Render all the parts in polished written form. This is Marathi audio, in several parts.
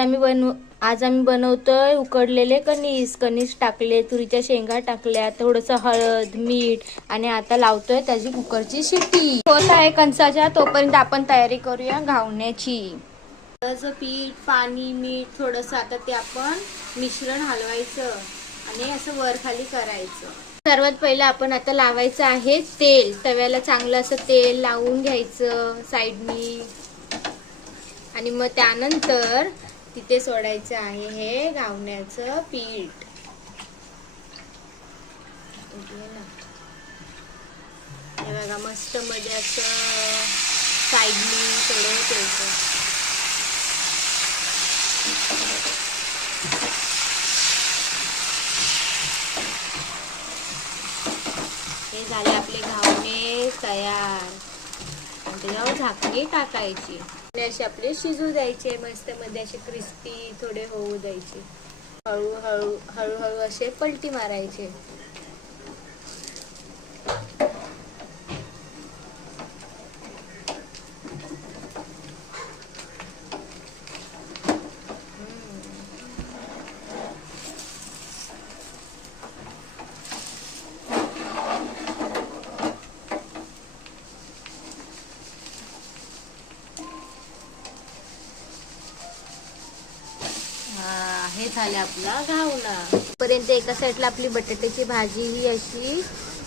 आज आम्ही बनवतोय उकडलेले कणीस टाकले, तुरीच्या शेंगा टाकल्या, थोडंसं हळद मीठ आणि आता लावतोय त्याची कुकरची शिट्टी होत आहे कणसाच्या. तोपर्यंत आपण तयारी करूया घावण्याची. पीठ पाणी मीठ थोडंसं आता ते आपण मिश्रण हलवायचं आणि असं वर खाली करायचं. सर्वात पहिले आपण आता लावायचं आहे तेल. तव्याला चांगलं असं तेल लावून घ्यायचं साईडनी आणि मग त्यानंतर तिथे सोडायचं आहे हे घावण्याचं पीठ. हे बघा मस्त मध्ये असं साईडनी सोडवत यायचं. हे झाले आपले घावणे तयार. त्याच्यावर झाकणी टाकायची आणि असे आपले शिजू द्यायचे मस्त मध्ये असे क्रिस्पी थोडे होऊ द्यायचे. हळूहळू हळूहळू असे पलटी मारायचे. हे झालं आपला घावना. पर्यंत एका साईडला आपली बटाट्याची भाजी ही अशी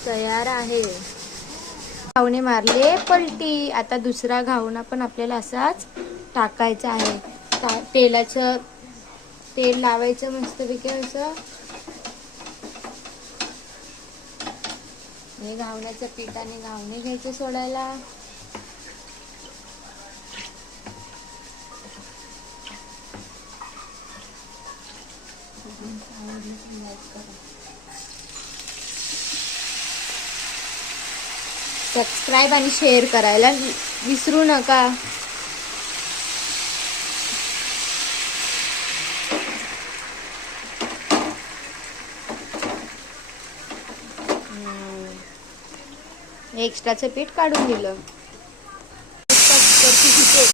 तयार आहे. घावणे मारले पलटी. आता दुसरा घावना पण आपल्याला असाच टाकायचा आहे. तेल लावायचं मस्तपैकी असं. हे घावण्याचं पिठाने घावणे घ्यायचे सोडायला. सबस्क्राईब आणि शेअर करायला विसरू नका. एक्स्ट्राचं पीठ काढून दिलं.